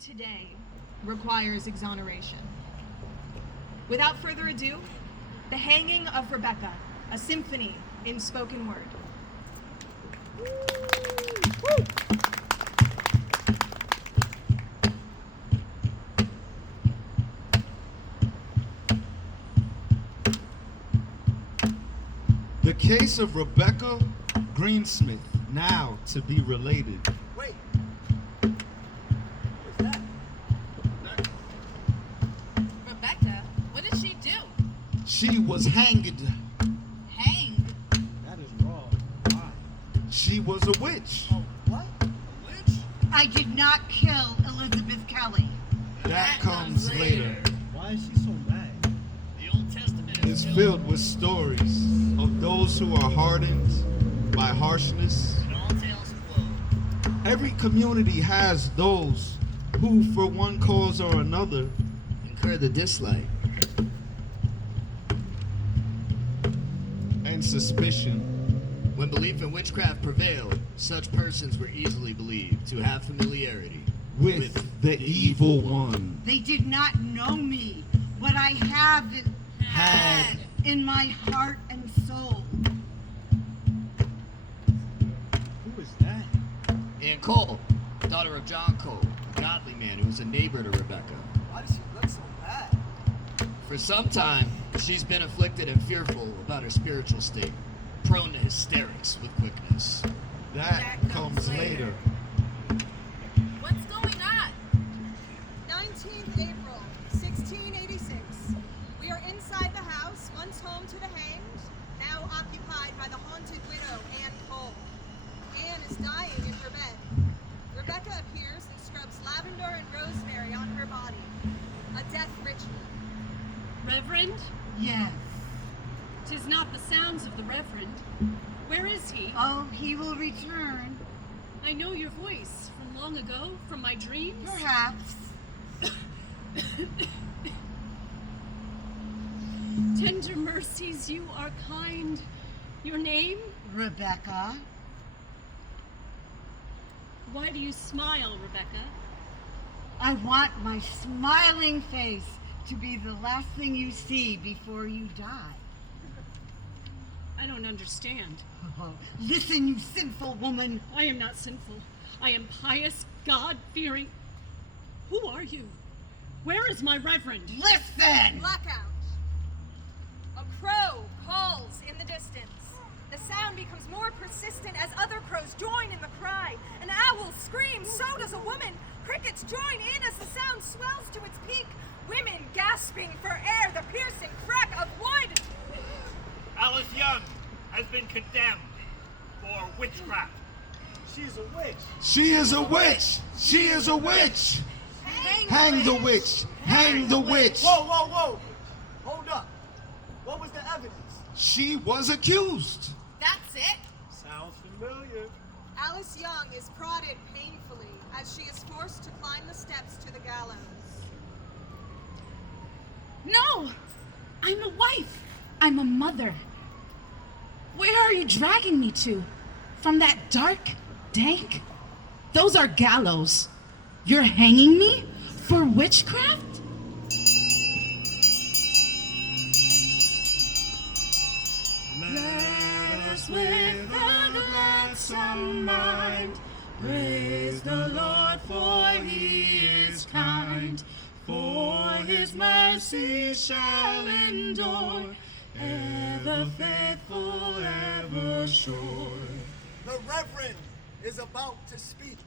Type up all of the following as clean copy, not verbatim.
today requires exoneration. Without further ado, the hanging of Rebecca, a symphony in spoken word. Woo! The case of Rebecca Greensmith, now to be related. Wait. What's that? Rebecca? What did she do? She was hanged. Hanged? That is wrong. Why? She was a witch. Oh, what? A witch? I did not kill Elizabeth Kelly. That comes later. Why is she so mad? The Old Testament It's filled with stories of those who are hardened by harshness. and all tales of woe. Every community has those who, for one cause or another, Incur the dislike. and suspicion. When belief in witchcraft prevailed, such persons were easily believed to have familiarity With the evil one. They did not know me, but I have Had. in my heart and soul. Who is that? Ann Cole, daughter of John Cole, a godly man who was a neighbor to Rebecca. Why does she look so bad? For some time, she's been afflicted and fearful about her spiritual state, prone to hysterics with quickness. That comes later. What's going on? 19th April, 1686. We are inside the house, once home to the hanged, now occupied by the haunted widow, Ann Cole. Anne is dying in her bed. Rebecca appears and scrubs lavender and rosemary on her body. A death ritual. Reverend? Yes. 'Tis not the sounds of the Reverend. Where is he? Oh, he will return. I know your voice from long ago, from my dreams. Perhaps. Tender mercies, you are kind. Your name? Rebecca. Why do you smile, Rebecca? I want my smiling face to be the last thing you see before you die. I don't understand. Oh, listen, you sinful woman. I am not sinful. I am pious, God-fearing. Who are you? Where is my Reverend? Listen! Blackout. A crow calls in the distance. The sound becomes more persistent as other crows join in the cry. An owl screams, so does a woman. Crickets join in as the sound swells to its peak. Women gasping for air, the piercing crack of wood. Alice Young has been condemned for witchcraft. She is a witch. She is a witch! She is a witch! Hang the witch! Hang the witch! Whoa, whoa, whoa! Hold up. What was the evidence? She was accused. That's it? Sounds familiar. Alice Young is prodded painfully as she is forced to climb the steps to the gallows. No! I'm a wife. I'm a mother. Where are you dragging me to? From that dark, dank? Those are gallows. You're hanging me? For witchcraft? Let us with a gladsome mind praise the Lord, for he is kind. For his mercy shall endure, ever faithful, ever sure. The Reverend is about to speak.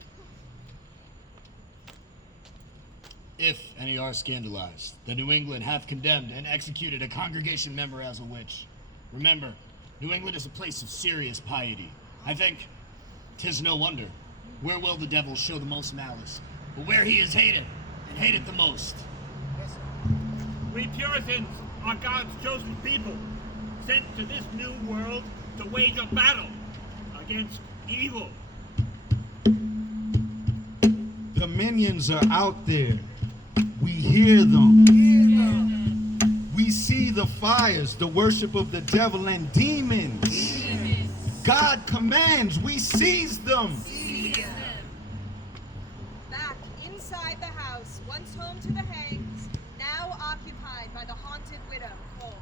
If any are scandalized, that New England hath condemned and executed a congregation member as a witch. Remember, New England is a place of serious piety. I think 'tis no wonder. Where will the devil show the most malice? But where he is hated, and hated the most. We Puritans are God's chosen people, sent to this new world to wage a battle against evil. The minions are out there. We hear them. We see the fires, the worship of the devil and demons. God commands, we seize them. Back inside the house. to the hanged, now occupied by the haunted widow, Cole.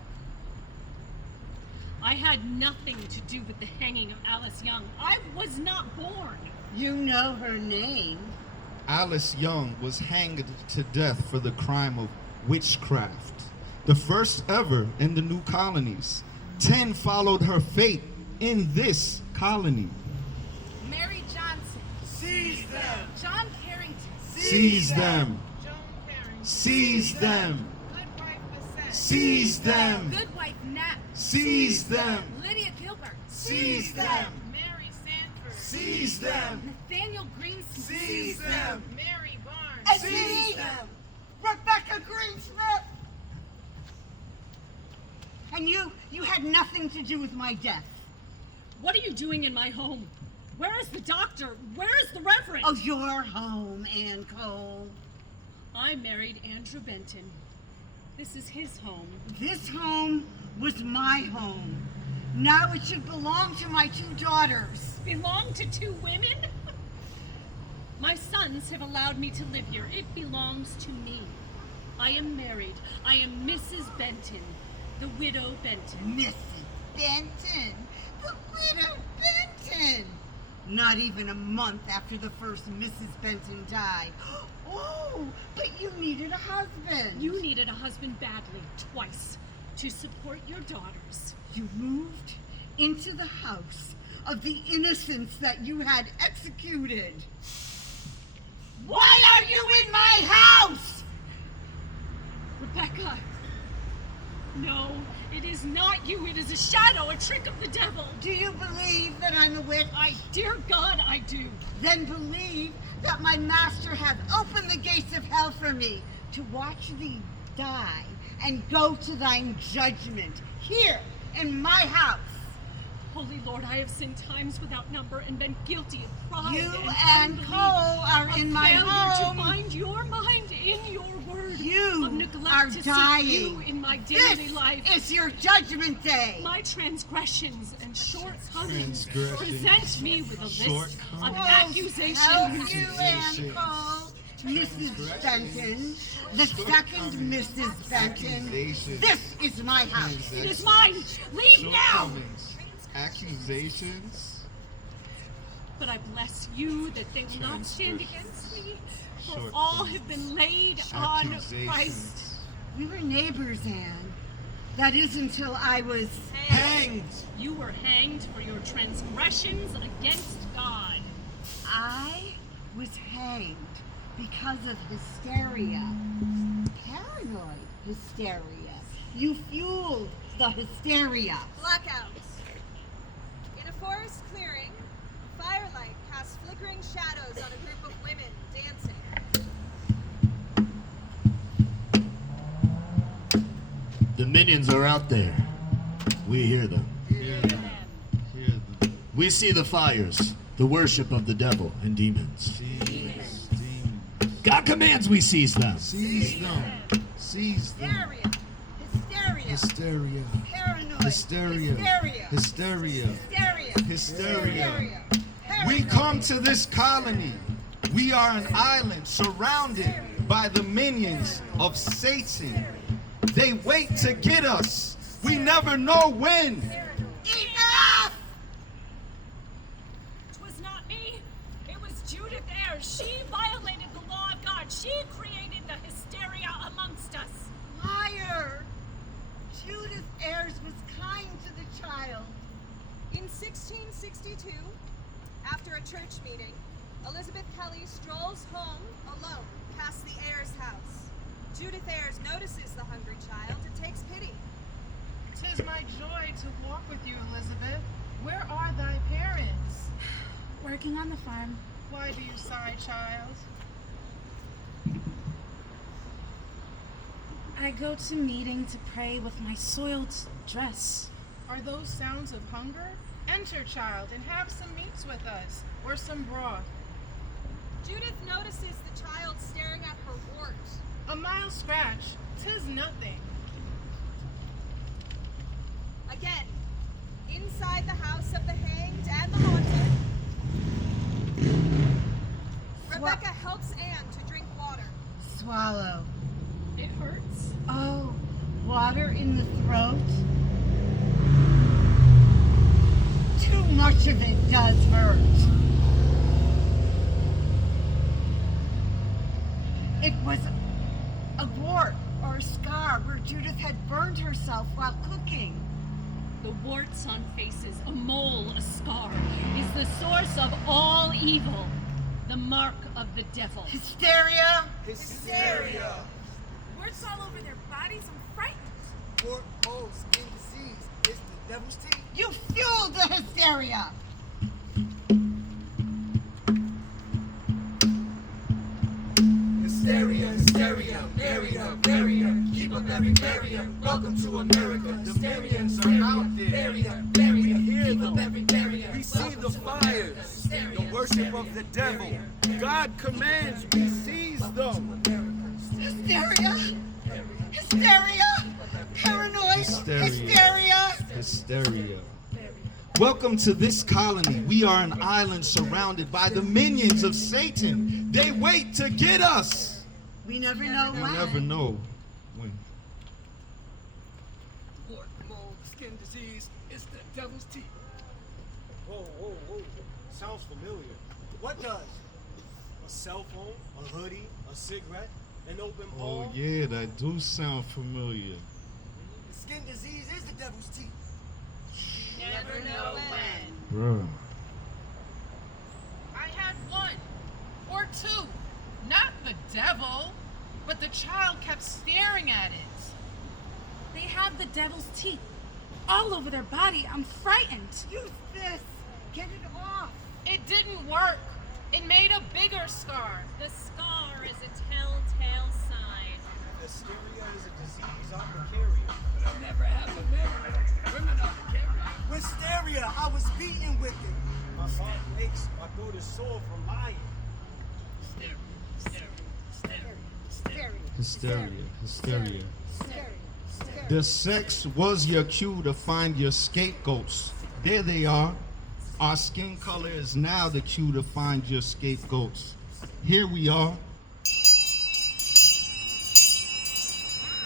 I had nothing to do with the hanging of Alice Young. I was not born. You know her name. Alice Young was hanged to death for the crime of witchcraft, the first ever in the new colonies. 10 followed her fate in this colony. Mary Johnson. Seize them! John Carrington. Seize them! Joan Carrington. Seize them! Good wife Bissett. Seize them! Goodwife Knapp. Seize them! Lydia Gilbert. Seize them! Mary Sanford. Seize them! Nathaniel Greensmith. Seize them! Mary Barnes. And Seize me, them! Rebecca Greensmith. And you had nothing to do with my death. What are you doing in my home? Where is the doctor? Where is the reverend? Oh, your home, Ann Cole. I married Andrew Benton. This is his home. This home was my home. Now it should belong to my 2 daughters. Belong to 2 women? My sons have allowed me to live here. It belongs to me. I am married. I am Mrs. Benton, the widow Benton. Mrs. Benton, the widow Benton. Not even a month after the first Mrs. Benton died. Oh, but you needed a husband. You needed a husband badly, twice, to support your daughters. You moved into the house of the innocents that you had executed. Why are you in my house? Rebecca! No, it is not you. It is a shadow, a trick of the devil. Do you believe that I'm a witch? Dear God, I do. Then believe that my master hath opened the gates of hell for me to watch thee die and go to thine judgment here in my house. Holy Lord, I have sinned times without number and been guilty of pride You and and unbelief, Cole are of in my failure home. to find your mind in your word, You of neglect are to dying. seek you in my daily This life. is your judgment day. My transgressions and shortcomings Transgressions, present me with a list of shortcomings. accusations. Help you and Accusations. Cole, Mrs. Benton, the second Mrs. Benton. Accusations. This is my house. It is mine. Leave now. Shortcomings. Accusations. But I bless you that they will not stand against me, for Shortcomings. all have been laid on Accusations. Christ. We were neighbors, Anne. That is until I was Hanged. You were hanged for your transgressions against God. I was hanged because of hysteria. Paranoid hysteria. You fueled the hysteria. Blackouts. In a forest clearing, firelight casts flickering shadows on a group of women dancing. The minions are out there. We hear them. Hear them. Hear them. We see the fires, the worship of the devil and demons. Demons. God commands we seize them. Seize them. Seize them. Hysteria. Hysteria. Paranoid. Hysteria. Hysteria. Hysteria. Hysteria. Hysteria. Paranoid. We come to this colony. We are an island surrounded by the minions of Satan. They wait to get us. We never know when. Enough! It was not me. It was Judith Ayres. She violated the law of God. She created the hysteria amongst us. Liar! Judith Ayres was kind to the child. In 1662, after a church meeting, Elizabeth Kelly strolls home alone past the Ayres house. Judith Ayres notices the hungry child and takes pity. 'Tis my joy to walk with you, Elizabeth. Where are thy parents? Working on the farm. Why do you sigh, child? I go to meeting to pray with my soiled dress. Are those sounds of hunger? Enter, child, and have some meats with us, or some broth. Judith notices the child staring at her wart. A mild scratch, 'tis nothing. Again, inside the house of the hanged and the haunted, Rebecca helps Anne to drink water. Swallow. It hurts. Oh, water in the throat? Too much of it does hurt. It was a wart or a scar where Judith had burned herself while cooking. The warts on faces, a mole, a scar, is the source of all evil. The mark of the devil. Hysteria? Hysteria. Warts all over their bodies. I'm frightened. Wart, mold, skin disease. It's the devil's teeth. You fueled the hysteria! Hysteria, hysteria, barrier, barrier. Keep up every barrier. Welcome to America. Hysterians are out there. Barrier, barrier. We hear them. We see the fires. The worship of the devil. God commands. We seize them. Hysteria? Hysteria? Paranoid? Hysteria? Hysteria. Welcome to this colony. We are an island surrounded by the minions of Satan. They wait to get us. We never know We'll when. never know when. Wart, mold, skin disease. It's the devil's teeth. Whoa, whoa, whoa. Sounds familiar. What does? A cell phone, a hoodie, a cigarette, an open Oh palm. yeah, that do sound familiar. Skin disease is the devil's teeth. Never know when. Bruh. I had one or two. Not the devil, but the child kept staring at it. They have the devil's teeth all over their body. I'm frightened. Use this. Get it off. It didn't work. It made a bigger scar. The scar is a telltale sign. Hysteria is a disease I'm precarious. But I've never had malaria. Women are precarious. Hysteria, I was beaten with it. My heart aches, my throat is sore from lying. Hysteria. Hysteria. The sex was your cue to find your scapegoats. There they are. Our skin color is now the cue to find your scapegoats. Here we are.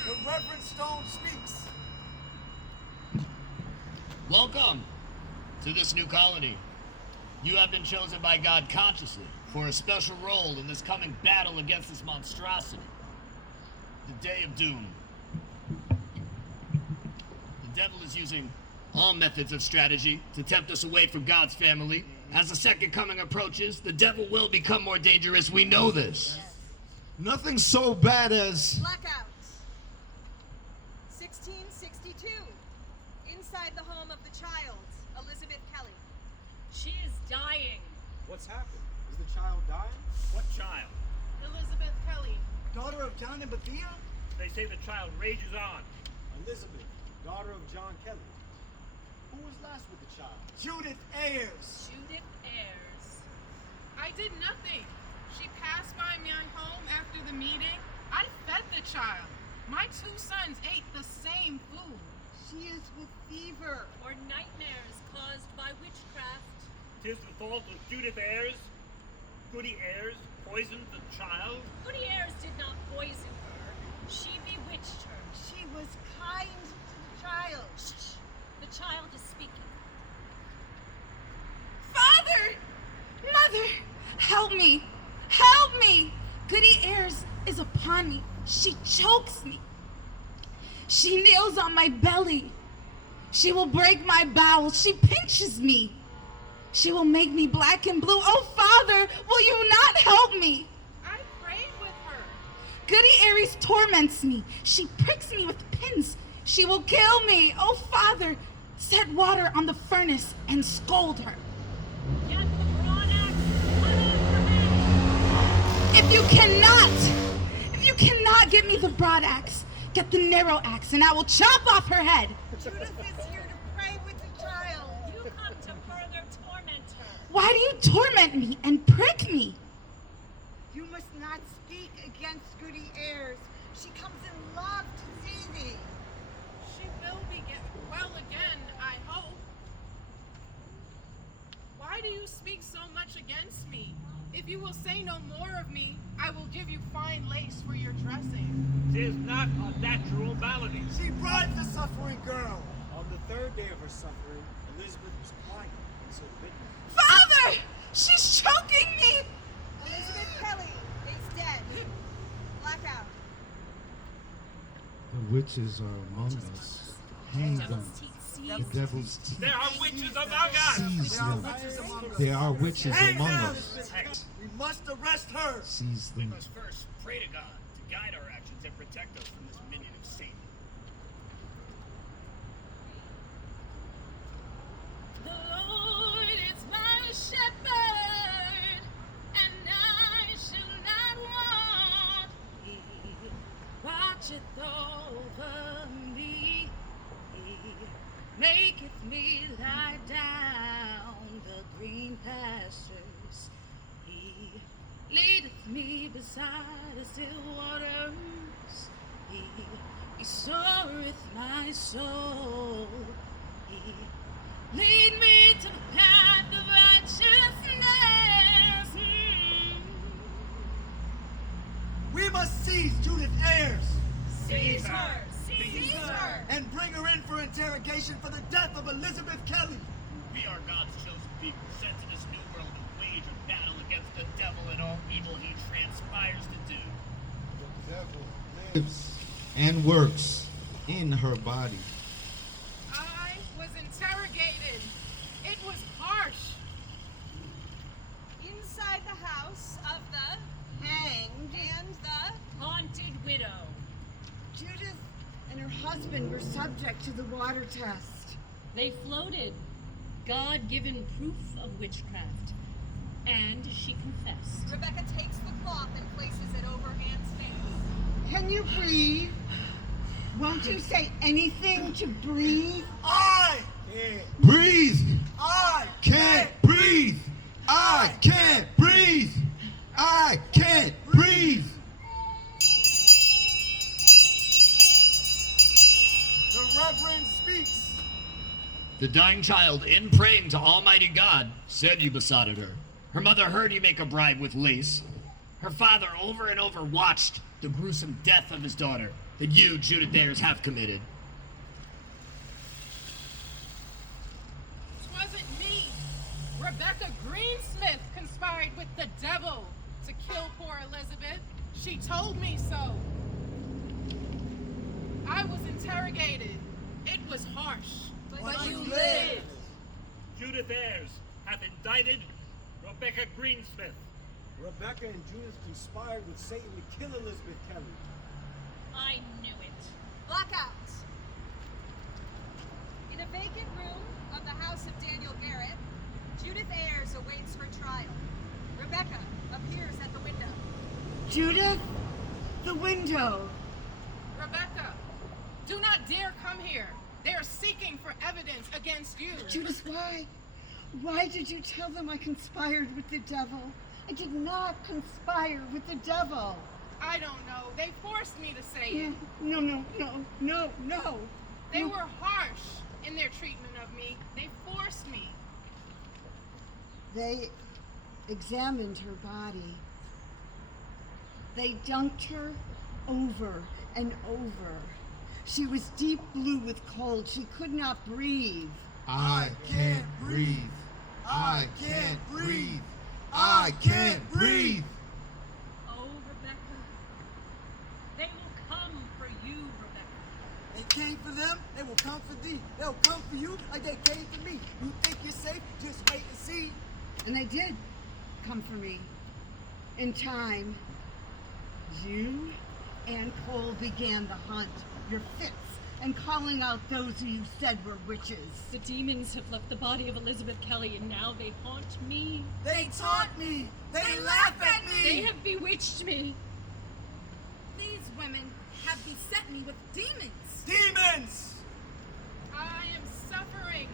The Reverend Stone speaks. Welcome to this new colony. You have been chosen by God consciously for a special role in this coming battle against this monstrosity. The Day of Doom. The devil is using all methods of strategy to tempt us away from God's family. As the second coming approaches, the devil will become more dangerous. We know this. Nothing so bad as Blackout. 1662. Inside the home of the child, Elizabeth Kelly. She is dying. What's happened? Is the child dying? What child? Elizabeth Kelly. Daughter of John and Bethia? They say the child rages on. Elizabeth, daughter of John Kelly. Who was last with the child? Judith Ayers. Judith Ayers. I did nothing. She passed by me on home after the meeting. I fed the child. My two sons ate the same food. She is with fever. Or nightmares caused by witchcraft. 'Tis the fault of Judith Ayers. Goody Ayers poisoned the child. Goody Ayers did not poison her. She bewitched her. She was kind to the child. Shh. The child is speaking. Father! Mother! Help me! Help me! Goody Ayers is upon me. She chokes me. She kneels on my belly. She will break my bowels. She pinches me. She will make me black and blue. Oh, Father, will you not help me? I prayed with her. Goody Aries torments me. She pricks me with pins. She will kill me. Oh, Father, set water on the furnace and scold her. Get the broad axe. Cut off her head. If you cannot get me the broad axe, get the narrow axe and I will chop off her head. Judith is here to pray with the child. You come to further torment her. Why do you torment me and prick me? You must not speak against Goody Ayers. She comes in love to see thee. She will be well again, I hope. Why do you speak so much against me? If you will say no more of me, I will give you fine lace for your dressing. 'Tis not a natural malady. She bribed the suffering girl. On the third day of her suffering, Elizabeth was quiet until midnight. Father! She's choking me! Elizabeth Kelly is dead. Blackout. The witches are among us. Hang them. The devil's teeth. There are witches among us! Seize There are them. witches among us. There are witches Hang among them! us. We must arrest her. Seize We them. must first pray to God to guide our actions and protect us from this minion of Satan. The Lord is my shepherd, and I shall not want. He watcheth over me. He maketh me lie down the green pastures. He leadeth me beside the still waters. He restoreth my soul. He lead me to the path of righteousness. We must seize Judith Ayers Seize her! Seize her! and bring her in for interrogation for the death of Elizabeth Kelly. We are God's chosen people, sent to this new world to wage a battle against the devil and all evil he transpires to do. The devil lives and works in her body. I was interrogated. It was harsh. Inside the house of the Hanged. and the Haunted widow. Judith and her husband were subject to the water test. They floated, God-given proof of witchcraft, and she confessed. Rebecca takes the cloth and places it over Anne's face. Can you breathe? Won't you say anything to breathe? I can't. Breathe! I Can't breathe! I can't breathe! I can't breathe! The Reverend speaks. The dying child, in praying to Almighty God, said you besotted her. Her mother heard you make a bribe with lace. Her father over and over watched the gruesome death of his daughter that you, Judith Ayers, have committed. 'Twasn't me. Rebecca Greensmith conspired with the devil to kill poor Elizabeth. She told me so. I was interrogated. It was harsh. But you lived. Judith Ayers hath indicted Rebecca Greensmith. Rebecca and Judith conspired with Satan to kill Elizabeth Kelly. I knew it. Blackout. In a vacant room of the house of Daniel Garrett, Judith Ayers awaits her trial. Rebecca appears at the window. Judith, the window. Rebecca, do not dare come here. They are seeking for evidence against you. Judith, why? Why did you tell them I conspired with the devil? I did not conspire with the devil. I don't know. They forced me to say it. No. They were harsh in their treatment of me. They forced me. They examined her body. They dunked her over and over. She was deep blue with cold. She could not breathe. I can't breathe. I can't breathe. I can't breathe. Oh, Rebecca. They will come for you, Rebecca. They came for them, they will come for thee. They'll come for you like they came for me. You think you're safe? Just wait and see. And they did come for me. In time, you and Cole began the hunt, your fits, and calling out those who you said were witches. The demons have left the body of Elizabeth Kelly, and now they haunt me. They taunt me. They laugh at me. They have bewitched me. These women have beset me with demons. Demons. I am suffering.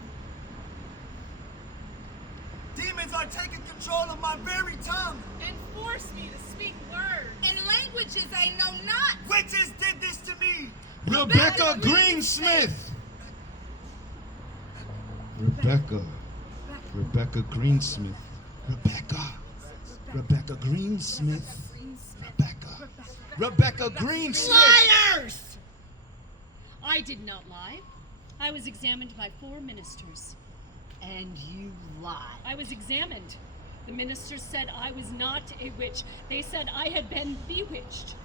Demons are taking control of my very tongue. And force me to speak words. In languages I know not. Witches did this to me. Rebecca Greensmith. Rebecca Greensmith. Rebecca. Rebecca Greensmith. Rebecca Greensmith. Liars! I did not lie. I was examined by 4 ministers. And you lie. I was examined. The ministers said I was not a witch. They said I had been bewitched.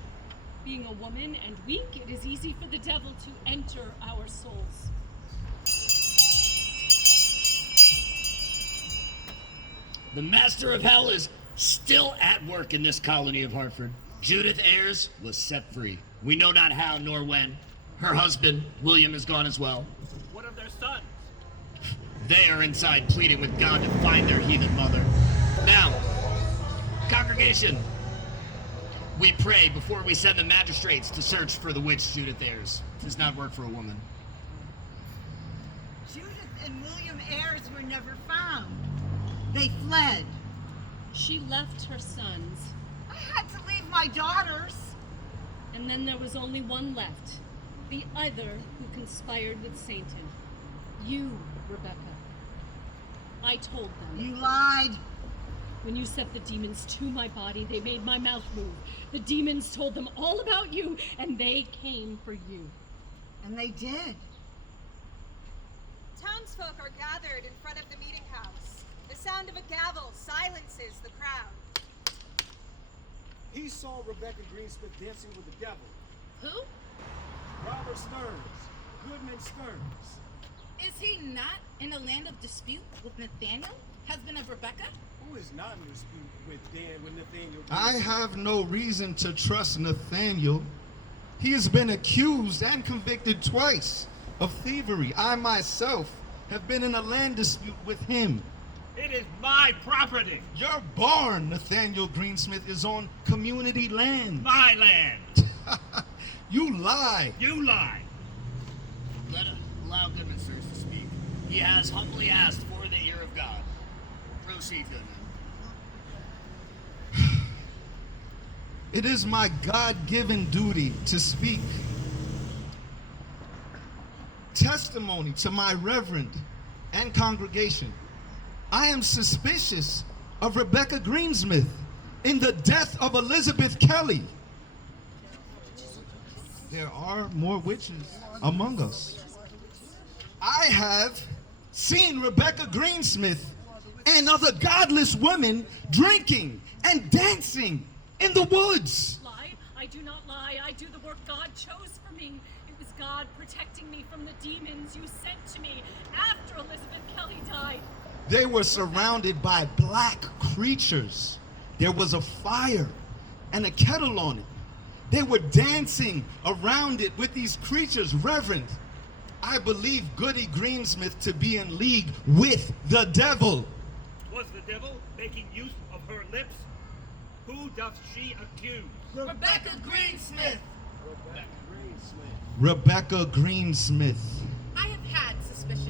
Being a woman and weak, it is easy for the devil to enter our souls. The master of hell is still at work in this colony of Hartford. Judith Ayres was set free. We know not how nor when. Her husband, William, is gone as well. What of their sons? They are inside pleading with God to find their heathen mother. Now, congregation, we pray before we send the magistrates to search for the witch Judith Ayres. It does not work for a woman. Judith and William Ayres were never found. They fled. She left her sons, I had to leave my daughters. and then there was only one left, the other who conspired with Satan. You, Rebecca. I told them. You lied. When you sent the demons to my body, they made my mouth move. The demons told them all about you, and they came for you. And they did. Townsfolk are gathered in front of the meeting house. The sound of a gavel silences the crowd. He saw Rebecca Greensmith dancing with the devil. Who? Robert Stearns. Goodman Stearns. Is he not in a land of dispute with Nathaniel, husband of Rebecca? Who is not in dispute with Nathaniel? I have no reason to trust Nathaniel. He has been accused and convicted twice of thievery. I myself have been in a land dispute with him. It is my property. Your barn, Nathaniel Greensmith, is on community land. My land. You lie. You lie. Allow Goodman Stearns to speak. He has humbly asked for the ear of God. Proceed, Goodman. It is my God-given duty to speak testimony to my reverend and congregation. I am suspicious of Rebecca Greensmith in the death of Elizabeth Kelly. There are more witches among us. I have seen Rebecca Greensmith and other godless women drinking and dancing in the woods. Lie? I do not lie. I do the work God chose for me. It was God protecting me from the demons you sent to me after Elizabeth Kelly died. They were surrounded by black creatures. There was a fire and a kettle on it. They were dancing around it with these creatures. Reverend, I believe Goody Greensmith to be in league with the devil. Was the devil making use of her lips? Who doth she accuse? Rebecca Greensmith. Rebecca Greensmith. I have had suspicions.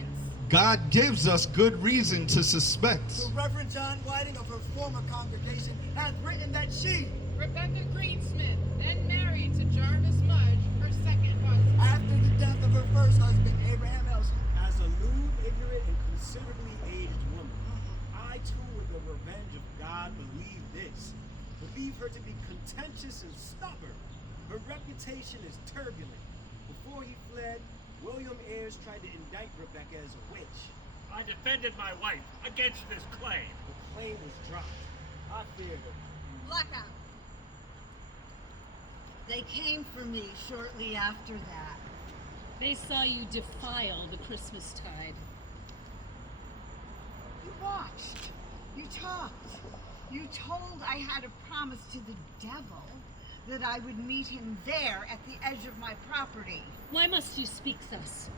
God gives us good reason to suspect. The Reverend John Whiting of her former congregation hath written that she, Rebecca Greensmith, then married to Jarvis Mudge, her second husband. after the death of her first husband, Abraham Elson, as a lewd, ignorant, and considerably aged woman. I too, with the revenge of God, believe this. Believe her to be contentious and stubborn. Her reputation is turbulent. Before he fled, William Ayres tried to indict Rebecca as a witch. I defended my wife against this claim. The claim was dropped. I fear her. Blackout. They came for me shortly after that. They saw you defile the Christmas tide. You watched. You talked. You told I had a promise to the devil that I would meet him there at the edge of my property. Why must you speak thus?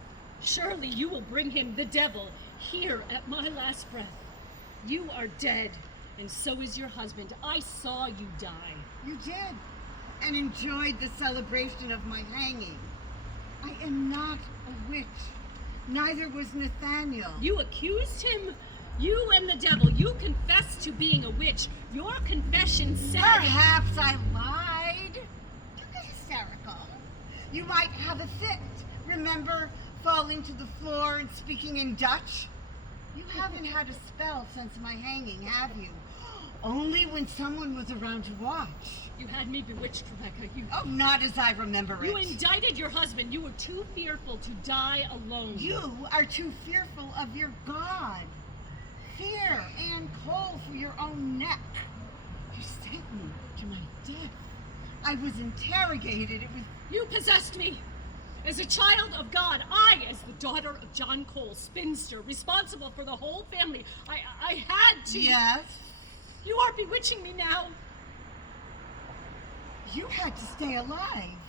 Surely you will bring him, the devil, here at my last breath. You are dead, and so is your husband. I saw you die. You did, and enjoyed the celebration of my hanging. I am not a witch. Neither was Nathaniel. You accused him? You and the devil, you confessed to being a witch. Your confession said... Perhaps I lied. Don't get hysterical. You might have a fit. Remember falling to the floor and speaking in Dutch? You haven't had a spell since my hanging, have you? Only when someone was around to watch. You had me bewitched, Rebecca. Oh, not as I remember it. You indicted your husband. You were too fearful to die alone. You are too fearful of your God. Fear and coal for your own neck. You sent me to my death. I was interrogated. It was... You possessed me. As a child of God, I, as the daughter of John Cole, spinster, responsible for the whole family, I had to... Yes? You are bewitching me now. You had to stay alive.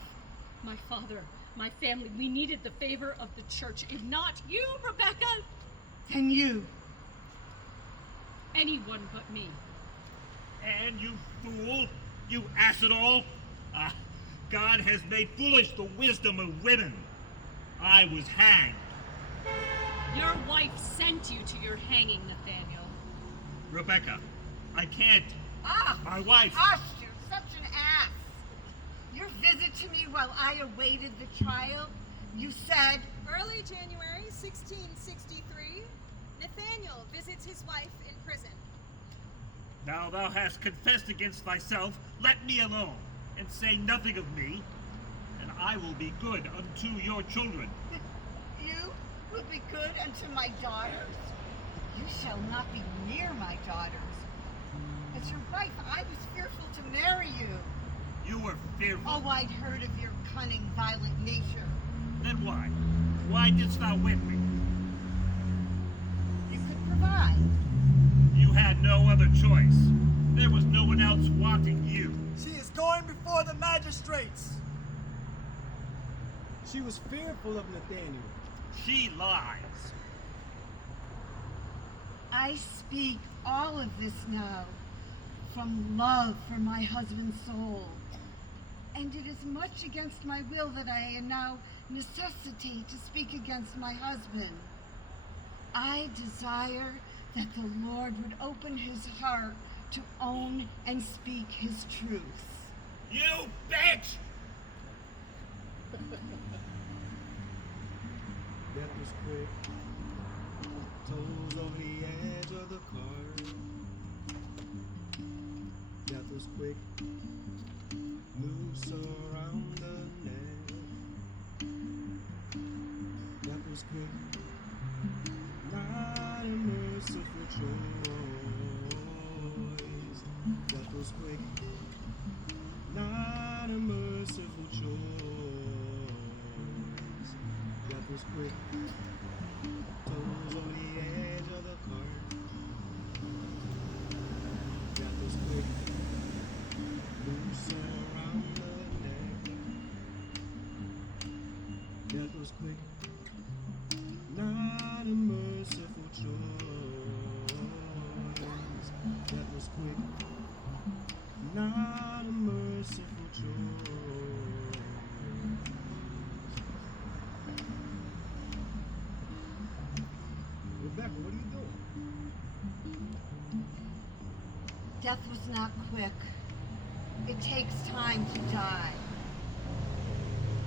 My father, my family, we needed the favor of the church. If not you, Rebecca... Then you. Anyone but me. And you fool, you ass-it-all. God has made foolish the wisdom of women. I was hanged. Your wife sent you to your hanging, Nathaniel. Rebecca, I can't. My wife. Hush, you're such an ass. Your visit to me while I awaited the trial, you said... Early January 1663, Nathaniel visits his wife in prison. Now thou hast confessed against thyself, let me alone, and say nothing of me, and I will be good unto your children. You will be good unto my daughters. You shall not be near my daughters. As your wife, I was fearful to marry you. You were fearful. Oh, I'd heard of your cunning, violent nature. Then why? Why didst thou whip me? You could provide. You had no other choice. There was no one else wanting you. She is going before the magistrates. She was fearful of Nathaniel. She lies. I speak all of this now from love for my husband's soul. And it is much against my will that I am now necessitate to speak against my husband. I desire that the Lord would open his heart to own and speak his truths. You bitch! Death was quick, toes over the edge of the car. Death was quick, noose around the neck. Death was quick, not a merciful choice. Death was quick, not a merciful choice. Death was quick, toes over the edge of the cart. Death was quick, noose around the neck. Death was quick, not a merciful choice. Death was quick, not a merciful choice. Rebecca, what are you doing? Death was not quick. It takes time to die.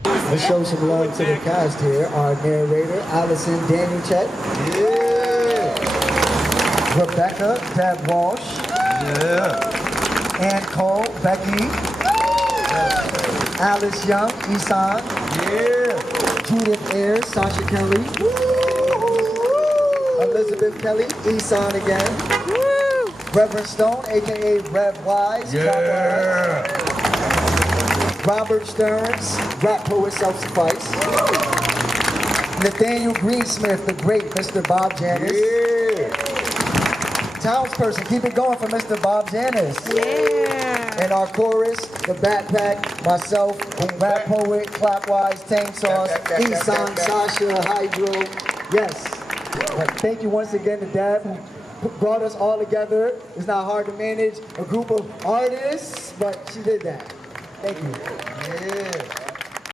Let's show some love to the cast here. Our narrator, Allison Danielchek. Yeah. Rebecca, Deb Walsh. Yeah. Ann Cole, Becky. Yeah. Alice Young, Isan. Yeah. Judith Ayers, Sasha Kelly. Elizabeth Kelly, Isan again. Woo. Reverend Stone, aka Rev Wise. Yeah. Robert Stearns, rap poet self-suffice. Nathaniel Greensmith, the great Mr. Bob Janis. Yeah. Townsperson, keep it going for Mr. Bob Janis. Yeah. And our chorus, the backpack, myself, rap poet, Clapwise, Tame Sauce, Isan, Sasha, Hydro. Yes. But thank you once again to Deb, who brought us all together. It's not hard to manage a group of artists, but she did that. Thank you. Yeah.